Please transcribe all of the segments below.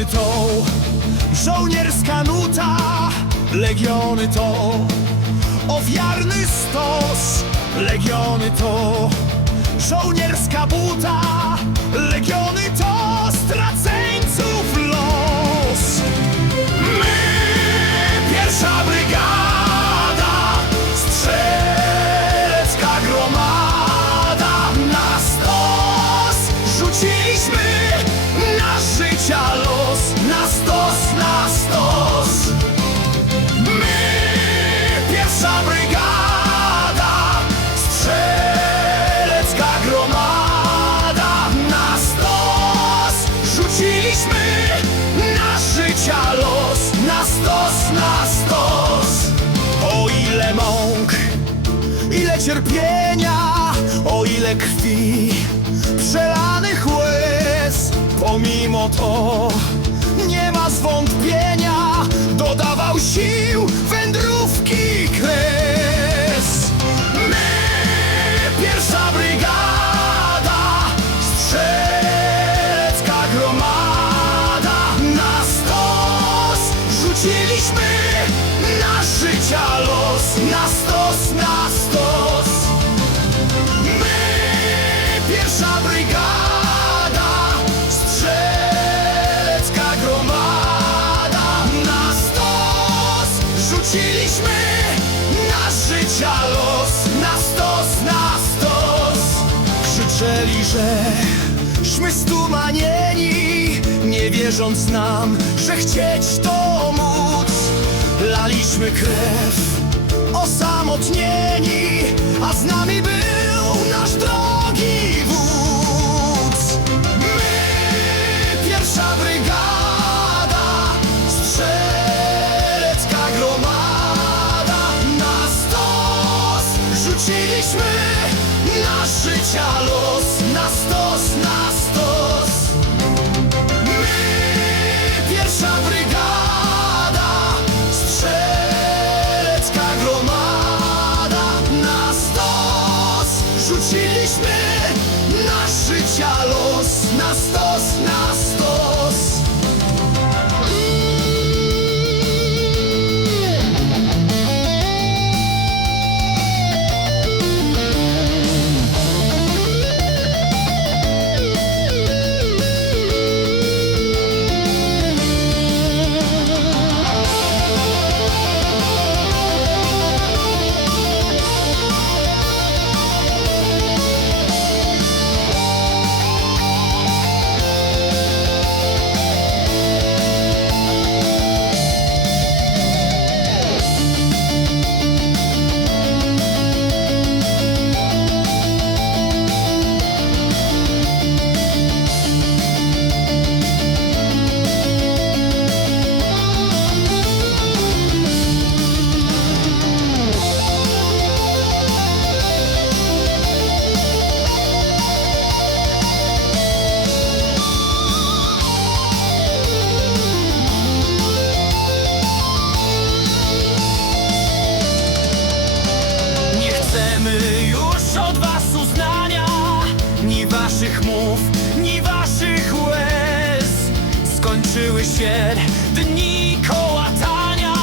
Legiony to żołnierska nuta. Legiony to ofiarny stos. Legiony to żołnierska buta. Legiony to straceńców los. My, pierwsza brygada Strzelecka gromada. Na stos rzuciliśmy O ile mąk, ile cierpienia O ile krwi przelanych łez. Pomimo to nie ma zwątpienia Dodawał sił wędrówki kres Na stos, na stos My, pierwsza brygada Strzelecka gromada. Na stos rzuciliśmy nasz życia los. Na stos, na stos Krzyczeli, że szmy stumanieni Nie wierząc nam, że chcieć to móc. Laliśmy krew osamotnieni A z nami był nasz drogi wódz. My, pierwsza brygada Strzelecka gromada. Na stos rzuciliśmy nasz życia los Na stos, na stos waszych mów, ni waszych łez. Skończyły się dni kołatania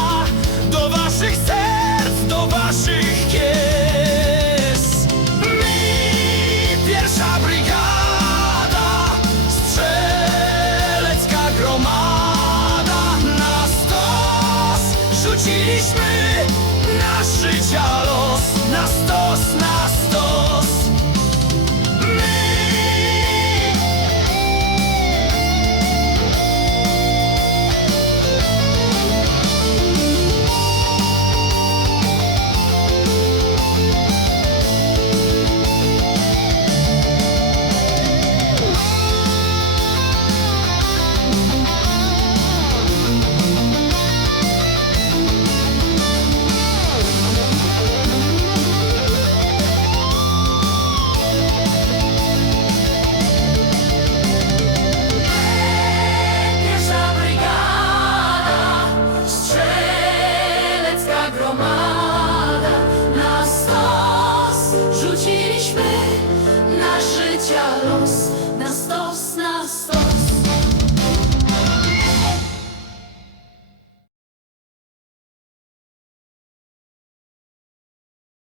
Do waszych serc, do waszych kies. My, pierwsza brygada Strzelecka gromada. Na stos rzuciliśmy nasz życia los. Na stos, na stos